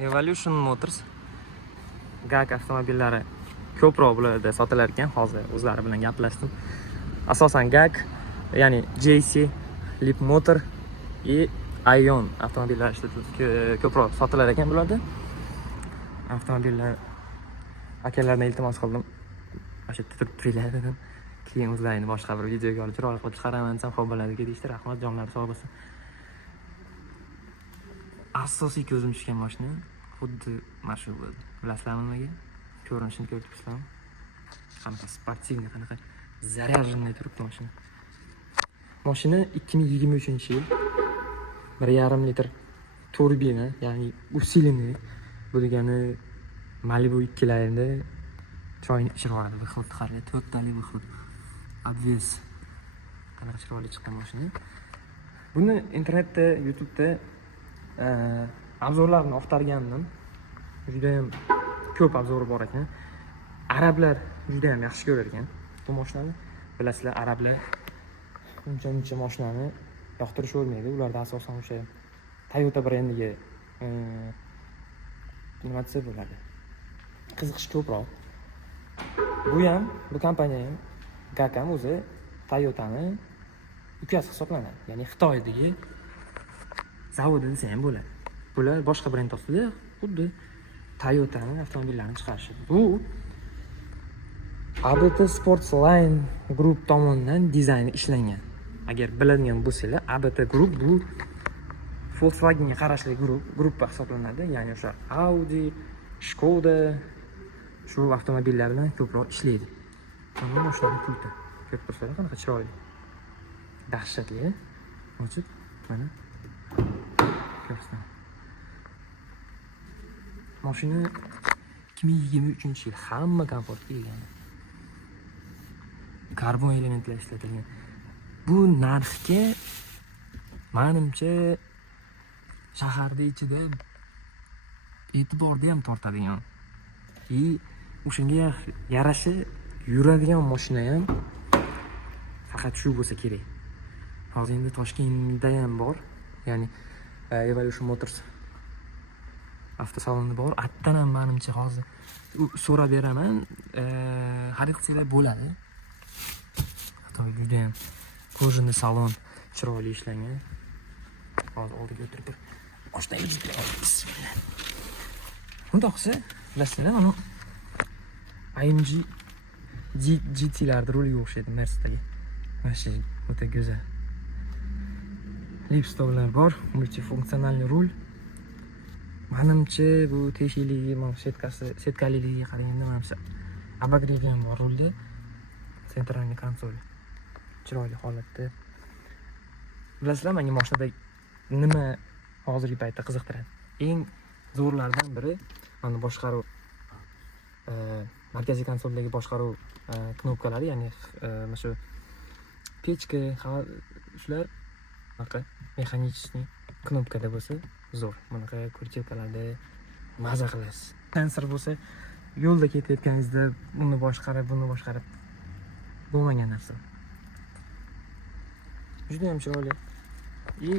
Evolution Motors GAC avtomobillari ko'proq bularda sotilar ekan. Hozir o'zlari bilan gaplashdim. Asosan GAC, ya'ni JC, Leapmotor va Ion avtomobillari ko'proq sotilar ekan bularda. Avtomobillar akalardan iltimos qildim. O'sha turib turinglar dedim. Keyin o'zlarini boshqa bir videoga olib chiroyli qilib chiqaraman desam, xo'p bo'ladi deyishdi. Rahmat, jonlari sog' bo'lsin. Asosiy ko'zim tushgan mashina xuddi mana shu bo'ldi. Bilasizlarmi nimaga? Ko'rinishini ko'rib turibsizlarmi? Qanaqa sportivniy, qanaqa zaryajenniy turibdi mashina. Mashina 2023-yil 1,5 litr turbina, ya'ni усиленный bo'lgani Malibu 2 layında chiroyli chiroyli bir xil qarang, 4 tali bir xil obvious. Qanaqa chiroyli chiqqan mashina. Buni internetda, YouTube'da obzorlarni oqtargandim. Juda ham ko'p obzori bor ekan. Arablar juda ham yaxshi ko'rar ekan bu mashinani. Bilasizlar, arablar uncha mashinani yoqtirishavermaydi. Ularda asosan o'sha Toyota brendiga nima desa bo'ladi, qiziqish ko'proq. Bu kompaniya ham GAC ham o'zi Toyotani ukasi hisoblanadi. Ya'ni Xitoydagi zavodi desa ham bo'ladi. Bular boshqa brend ostida xuddi Toyota'ning avtomobillarini chiqarishadi. Bu ABT Sports Line Group tomonidan dizayni ishlangan. Agar biladigan bo'lsanglar, ABT Group bu Volkswagenga qarashli gruppa hisoblanadi. Ya'ni o'sha Audi, Skoda shu avtomobillar bilan ko'proq ishlaydi. Mana o'shalarni pulti. Ko'rib turibsizlar, qanaqa chiroyli. Dahshatli. Ochib, mana. Ko'rsam. Mashina 2023-yil hamma komfortga ega. Karbon elementlar ishlatilgan. Bu narxga menimcha shaharda ichida e'tiborni ham tortadigan. O'shanga yarasha yuradigan mashina ham faqat shu bo'lsa kerak. Hozir endi Toshkentda ham bor. Ya'ni Evolution Motors avtosaloni bor. Attan ham menimcha hozir so'rab beraman. Xarid qilsanglar bo'ladi. Hatto juda ham kojani salon chiroyli ishlangan. Hozir oldiga o'tirib bir boshdan bismillah. Bundoqsa, bilasizlar, mana AMG GT'larda rulga o'xshaydi Mercedes'ga. Mana o'ta go'zal. Lipstollar bor, multifunksiyonal rul. Menimcha bu teshikligiga, mana setkaligiga qaraganda menimcha abagrev ham bor rulda. Sentralniy konsol chiroyli holatda. Bilasizlar, menga mashinada nima hozirgi paytda qiziqtiradi? Eng zo'rlardan biri mana boshqaruv markaziy konsoldagi boshqaruv knopkalari, ya'ni mana shu pechka, shular bunaqa mexanichniy knopkada bo'lsa zo'r. Bunaqa kurchevkalarda maza qilasiz. Sensor bo'lsa, yo'lda ketayotganingizda buni boshqarib bo'lmagan narsa. Juda ham chiroyli. И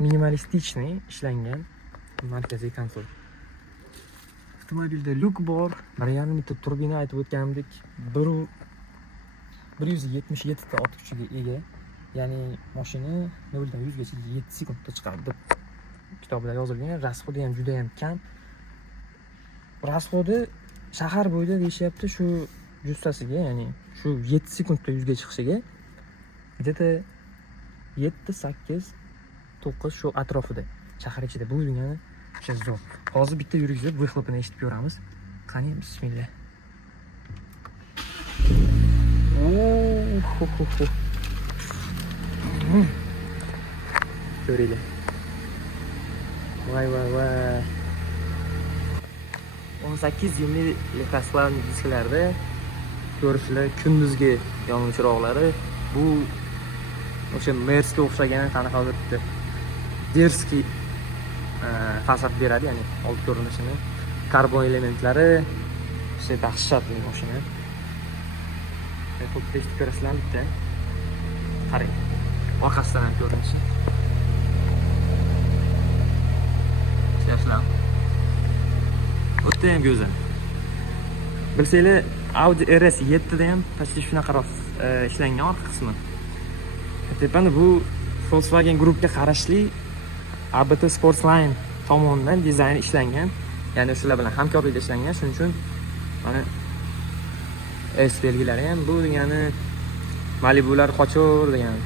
minimalistichniy ishlangan markaziy konsol. Avtomobilda lyuk bor, 1,5 litr turbina, aytib o'tganimdek 177 ta ot kuchiga ega. Ya'ni mashina 0 dan 100 gacha 7 sekundda chiqadi deb kitobda yozilgan. Rasxodi ham juda ham kam. Rasxodi shahar bo'yida deyishyapti shu jussasiga, ya'ni shu 7 sekundda 100 ga chiqishiga где-то 7, 8, 9 shu atrofida. Shahar ichida bo'lgani o'sha zo'r. Hozir bitta yurgizib vyxlopini eshitib ko'ramiz. Qani, bismillah. Ko'ringlar. Voy. 18 yumli lexoslavniy disklarda ko'rishlar, kunduzgi yonuvchi chiroqlari bu o'sha Mercedes'ga o'xshagan qanaqa bitta derskiy fasad beradi, ya'ni old ko'rinishini, karbon elementlari o'sha dahshatli mashina. Xo'p, test ko'rasizlar bitta. Qarang. Orqasidan ham ko'rinishi. juda ham go'zal. Bilsanglar, Audi RS7 da ham почти shunaqa ishlangan orqa qismi. Tepani bu Volkswagen Groupga qarashli ABT Sportsline tomonidan dizayn ishlangan. Ya'ni shular bilan hamkorlikda ishlangan. Shuning uchun mana S belgilari ham bu degani Malibular qochur degan.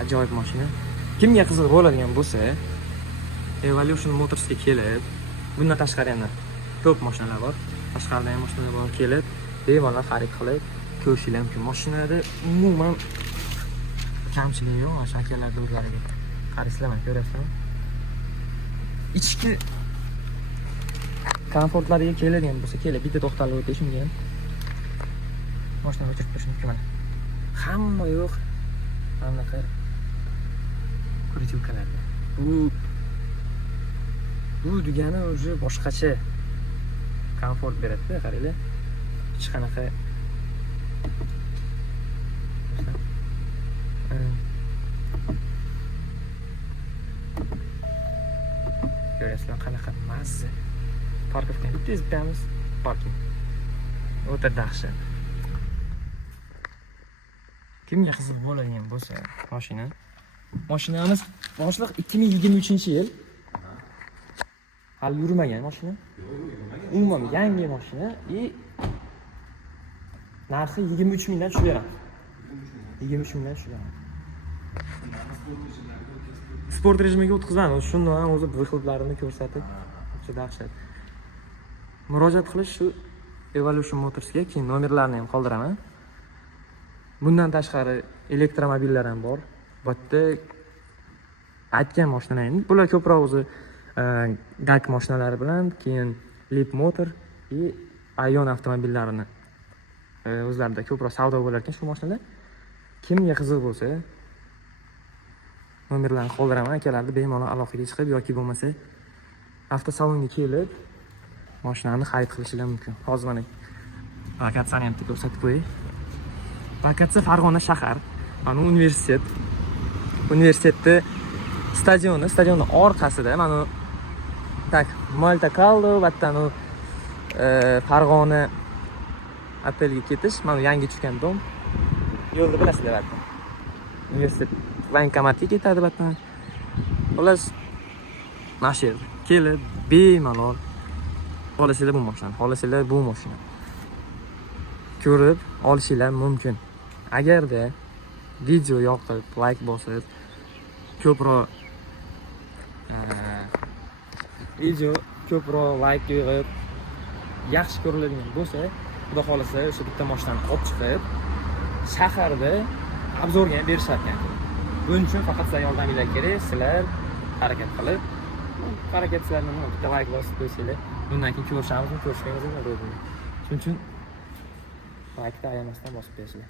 Ajoyib mashina. Kimga qiziq bo'ladigan bo'lsa, Evolution Motorsga kelib, bundan tashqari yana ko'p mashinalar bor. Tashqarida ham mashinalar bor, kelib, bemalol xarid qilib ko'rishingiz mumkin. Mashinada umuman kamchiligi yo'q, o'sha akalarning o'zlariga. Qarasizlar, mana ko'rasizlar. Ichki komfortlariga keladigan bo'lsa, kelib bitta to'xtalib o'tish mumkin. Mashinani o'chirib qo'yish mumkin mana. Hamma yo'q. Anaqa kuritiukalarda. Bu degani o'zi boshqacha komfort beradi, qaranglar. Hech qanaqa ko'rasizlar, qanaqa mazza. Parkovkani tez bitamiz. Parking. O'ta dahshat. Kimga qiziq bo'ladigan bo'lsa, mashinamiz boshliq 2023-yil. Hali yurmagan mashina. Umuman yangi mashina narxi 23 mingdan tushib beradi. 23 mingdan tushib beradi. Sport rejimiga o'tkazamiz. Shunda ham o'zi vyxloblarini ko'rsatib, juda dahshat. Murojaat qilish shu Evolution Motorsga, keyin nomerlarini ham qoldiraman. Bundan tashqari elektromobillar ham bor. Bu yerda aytgan mashinalar endi bular ko'proq o'zi gak mashinalari bilan, keyin Leap Motor va Ion avtomobillarini o'zlarida ko'proq savdo bo'lar ekan shu mashinalar. Kimga qiziq bo'lsa, nomerlarni qoldiraman, akalarni bemalol aloqaga chiqib yoki bo'lmasa avtosalonga kelib mashinani xarid qilishingiz mumkin. Hozir mana lokatsiyani ham ko'rsatib qo'yay. Lokatsiya Farg'ona shahar. Mana universitet. Universitetda stadionni orqasida mana tak Malta Caldo va tanu Farg'ona otelga ketish, mana yangi tushgan dom. Yo'lni bilasizlar albatta. Universitet bankomatga ketadi batdan. Xullas, mashina kelib bemalol olisizlar bu mashina. Olisizlar bu mashina. Ko'rib olishingiz mumkin. Agarda video yoqib, like bosib, ko'proq like yig'ib, yaxshi ko'riladigan bo'lsa, xudo xolasa o'sha bitta mashinani olib chiqib, shaharda obzorga ham berishar ekan. Buning uchun faqat sizlar yordamingiz kerak. Sizlar harakat qilib, harakatlarni bitta like bosib qo'ysanglar, bundan keyin ko'rishamiz, ko'rishganimiz bo'ladi. Shuning uchun like'ni ayamasdan bosib bersizlar.